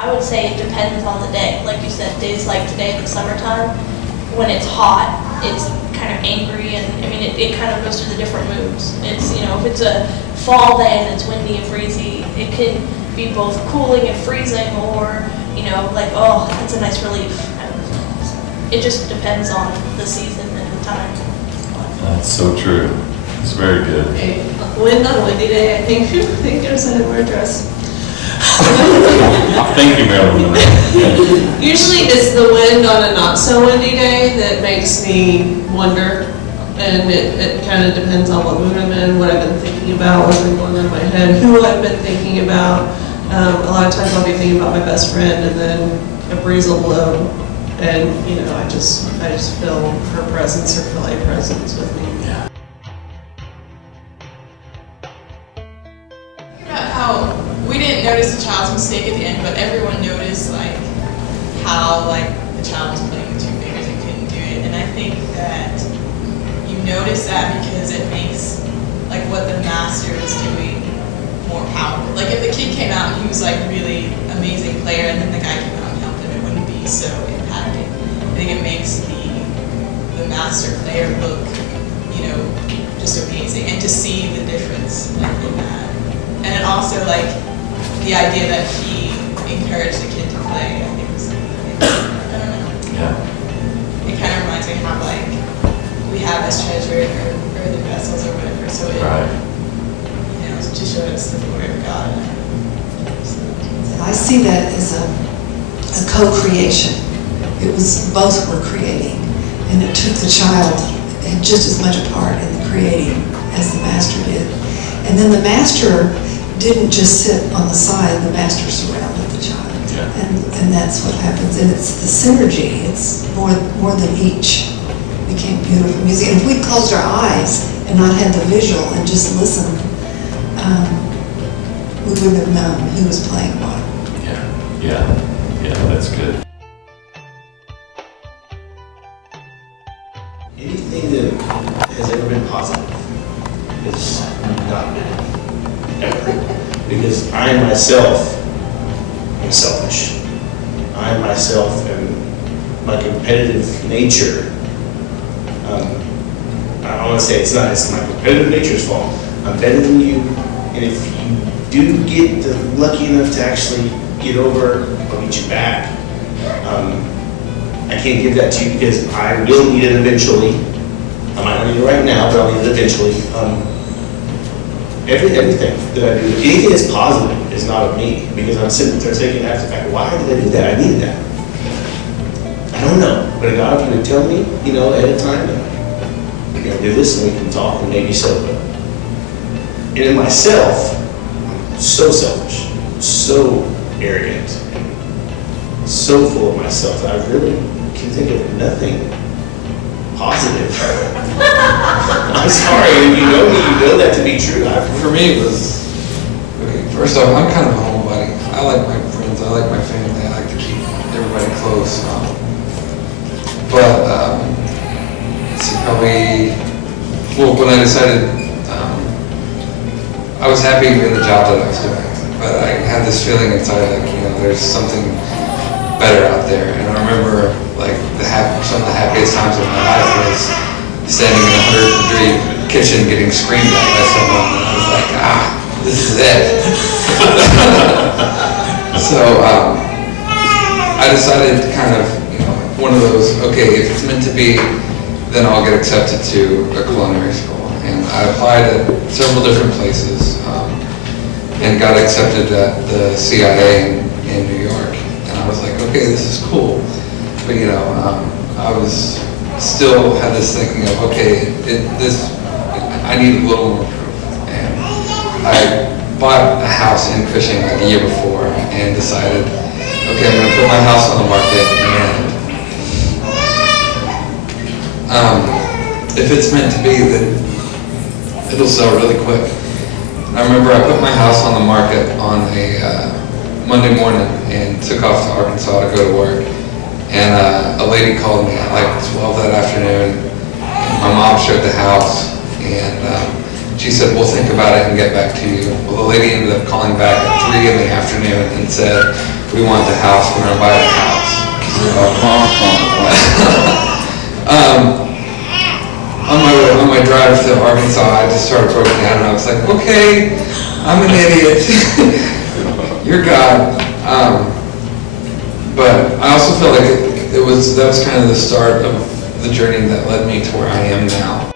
I would say it depends on the day. Like you said, days like today in the summertime, when it's hot, it's kind of angry, and I mean, it kind of goes through the different moods. It's, you know, if it's a fall day and it's windy and breezy, it can be both cooling and freezing, or, you know, like, oh, that's a nice relief. It just depends on the season and the time. That's so true. It's very good. Okay. Wind on a windy day, I think you're saying wear a dress. Thank you, Marilyn. Usually it's the wind on a not so windy day that makes me wonder, and it kind of depends on what mood I'm in, what I've been thinking about, what's been going on in my head, who I've been thinking about. A lot of times I'll be thinking about my best friend, and then a breeze will blow, and you know, I just feel her presence or feel a presence with me. Yeah. How we didn't notice the child's mistake at the end, but everyone noticed like how like the child was playing with two fingers and couldn't do it. And I think that you notice that because it makes like what the master was doing more powerful. Like if the kid came out and he was like really amazing player, and then the guy came out and helped him, it wouldn't be so impacting. I think it makes the master player look, you know, just amazing, and to see the difference like in that. And then also like the idea that he encouraged the kid to play, I think was, I don't know. Yeah. It kind of reminds me how like we have this treasure or the vessels or whatever, so it, Right. you know, to show us the glory of God. So, I see that as a co-creation. It was both were creating, and it took the child had just as much a part in the creating as the master did. And then the master didn't just sit on the side, the master surrounded the child. Yeah. And that's what happens. And it's the synergy, it's more than each became beautiful music. And if we closed our eyes and not had the visual and just listened, we wouldn't have known who was playing what. Yeah, that's good. Anything that has ever been positive has not been ever. Because I myself am selfish. I myself am, my competitive nature, I don't want to say it's my competitive nature's fault. I'm better than you, and if you do get lucky enough to actually get over, I'll get you back. I can't give that to you because I will need it eventually. I might not need it right now, but I'll need it eventually. Everything that I do, anything that's positive is not of me, because I'm sitting there thinking after the fact, why did I do that? I needed that. I don't know, but God can tell me, you know, at a time, you're going to do this, and we can talk, and maybe so. And in myself, I'm so selfish, so arrogant, so full of myself that I really can think of nothing positive. I'm sorry, if you know me, you know that to be true. For me, it was, okay, first off, I'm kind of a homebody. I like my friends, I like my family, I like to keep everybody close. See, probably, well, when I decided, I was happy in the job that I was doing, but I had this feeling inside, like, you know, there's something better out there. And I remember, like, some of the happiest times of my life was standing in a 100-degree kitchen getting screamed at by someone, and I was like, this is it. So I decided to kind of, you know, one of those, okay, if it's meant to be, then I'll get accepted to a culinary school. And I applied at several different places and got accepted at the CIA in New York. And I was like, okay, this is cool. But, you know, I was still had this thinking of, okay, I need a little more proof. And I bought a house in Cushing like a year before and decided, okay, I'm going to put my house on the market, and if it's meant to be, then it'll sell really quick. I remember I put my house on the market on a Monday morning and took off to Arkansas to go to work. And a lady called me at like 12 that afternoon. My mom showed the house, and she said, we'll think about it and get back to you. Well, the lady ended up calling back at 3 in the afternoon and said, we want the house, we're gonna buy the house. On my drive to Arkansas, I just started broken down and I was like, okay, I'm an idiot. You're God. But I also feel like that was kind of the start of the journey that led me to where I am now.